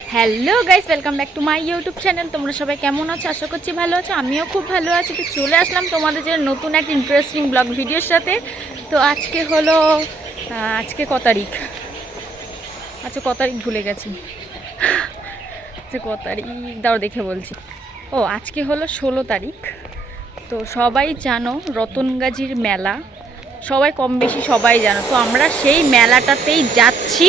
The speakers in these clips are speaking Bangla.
Hello guys welcome back to my YouTube channel তোমরা সবাই কেমন আছো? আশা করছি ভালো আছো। আমিও খুব ভালো আছি। তো চলে আসলাম তোমাদের যে নতুন একটা ইন্টারেস্টিং ব্লগ ভিডিওর সাথে। তো আজকে হলো আজকে ক তারিখ? আচ্ছা ক তারিখ ভুলে গেছি। আচ্ছা ক তারিখ? দাও দেখে বলছি। ও, আজকে হলো ষোলো তারিখ। তো সবাই জানো রতনগাজির মেলা। সবাই কম বেশি সবাই জানো। তো আমরা সেই মেলাটাতেই যাচ্ছি।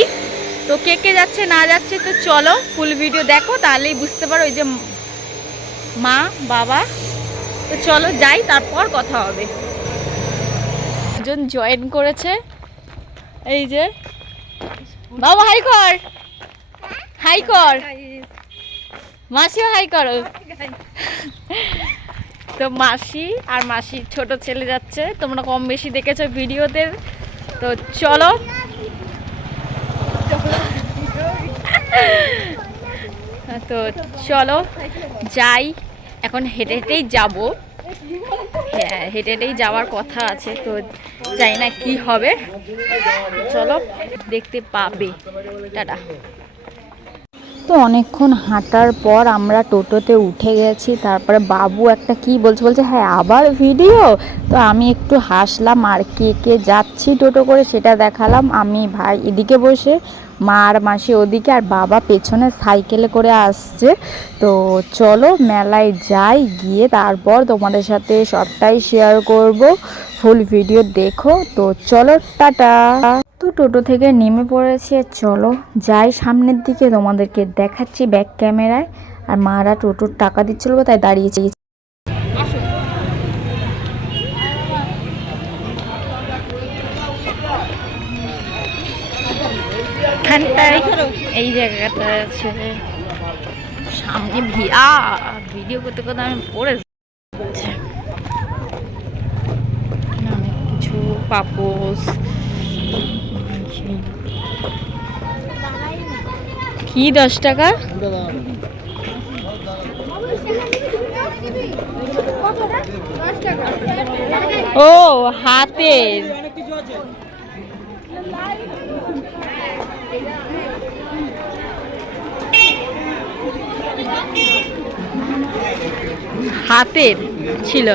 তো কে কে যাচ্ছে, না যাচ্ছে, তো চলো ফুল ভিডিও দেখো, তাহলেই বুঝতে পারো ওই যে মা, বাবা। তো চলো যাই, তারপর কথা হবে। একজন জয়েন করেছে। এই যে। বাবা হাই কর। হাই কর। মাসিও হাই করো। তো মাসি আর মাসির ছোট ছেলে যাচ্ছে। তোমরা কম বেশি দেখেছ ভিডিওতে তো চলো। তো চলো, যাই। এখন হেঁটে হেঁটেই যাব। হ্যাঁ হেঁটে হেঁটেই যাওয়ার কথা আছে, তো জানি না কি হবে। চলো, দেখতে পাবে। টাটা। তো অনেকক্ষণ হাঁটার পর আমরা টোটোতে উঠে গেছি, তারপরে বাবু একটা কি বলছে বলছে হ্যাঁ আবার ভিডিও? তো আমি একটু হাসলাম আর কে কে যাচ্ছি টোটো করে সেটা দেখালাম। আমি ভাই এদিকে বসে, মা আর মাসি ওদিকে আর বাবা পেছনে সাইকেলে করে আসছে। তো চলো মেলায় যাই, গিয়ে তারপর তোমাদের সাথে সবটাই শেয়ার করব। ফুল ভিডিও দেখো। তো চলো, টাটা! তো টোটো থেকে নেমে পড়েছি আর চলো যাই সামনের দিকে, তোমাদেরকে দেখাচ্ছি ব্যাক ক্যামেরায় আর মারা টোটোর টাকা দিচ্ছিল, তাই দাঁড়িয়েছি এই জায়গাটা আছে। সামনে ভিড়া ভিডিও করতে করতে আমি কিছু পাপোস কি দশ টাকা? ও হাতের হাতের ছিল।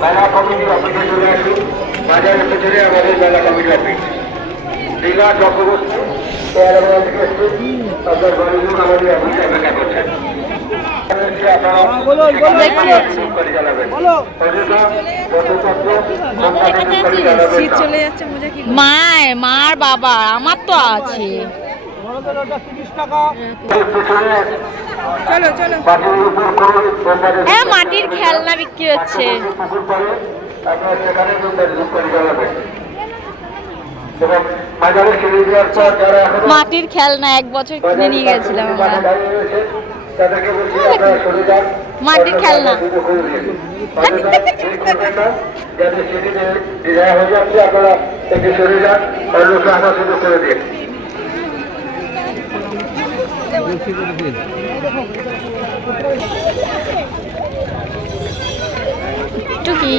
মেলা কমিটির অফিসে চলে আসুন বাজারের পেছনে আমাদের মেলা কমিটি অফিস দীঘা এসেছি আপনার বাড়ির লোক আমাদের অফিসে অপেক্ষা করছেন। মায় মার বাবা, আমার তো আছে। হ্যাঁ মাটির খেলনা বিক্রি হচ্ছে। মাটির খেলনা এক বছর কিনে নিয়ে গেছিলাম আমরা। মাটির খেলনা। যাদের সেটিতে ডিজাইন হয়ে যাচ্ছে আপনারা থেকে সরে যান অন্যকে আসা সুযোগ করে দিন টুকি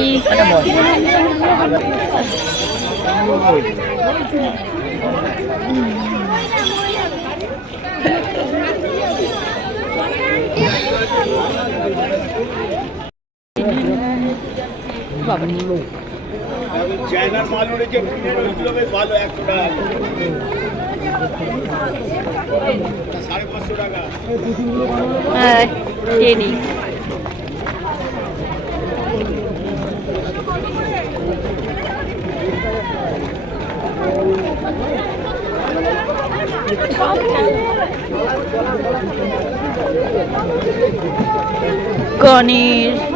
বাবারে চায়নার মাল একশো টাকা সাড়ে পাঁচশো টাকা হ্যাঁ গণের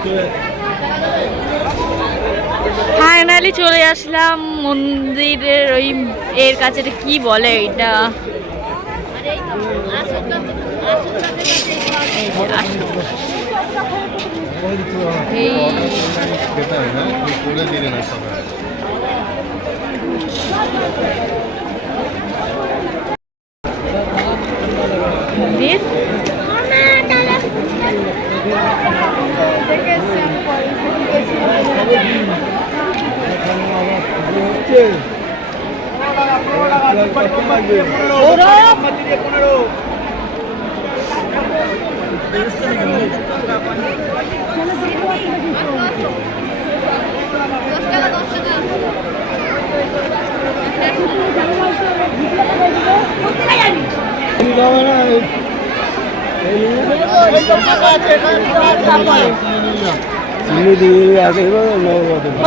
চলে ফাইনালি চলে আসলাম মন্দিরের ওই এর কাছে কি বলে এটা? এই করে দিলেন সবাই মন্দির পনেরো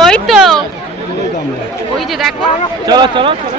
ওই তো ওই যে দেখো। চলো চলো চলো।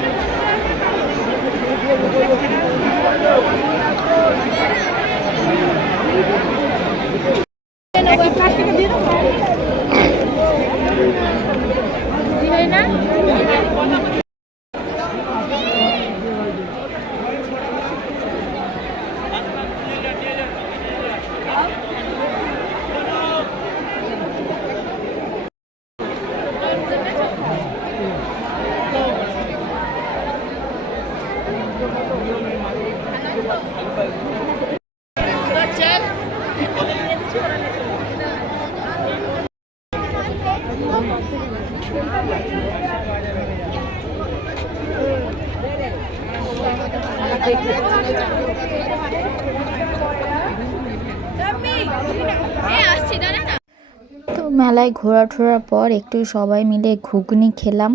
তো মেলায় ঘোরা ঠোরার পর একটু সবাই মিলে ঘুগনি খেলাম।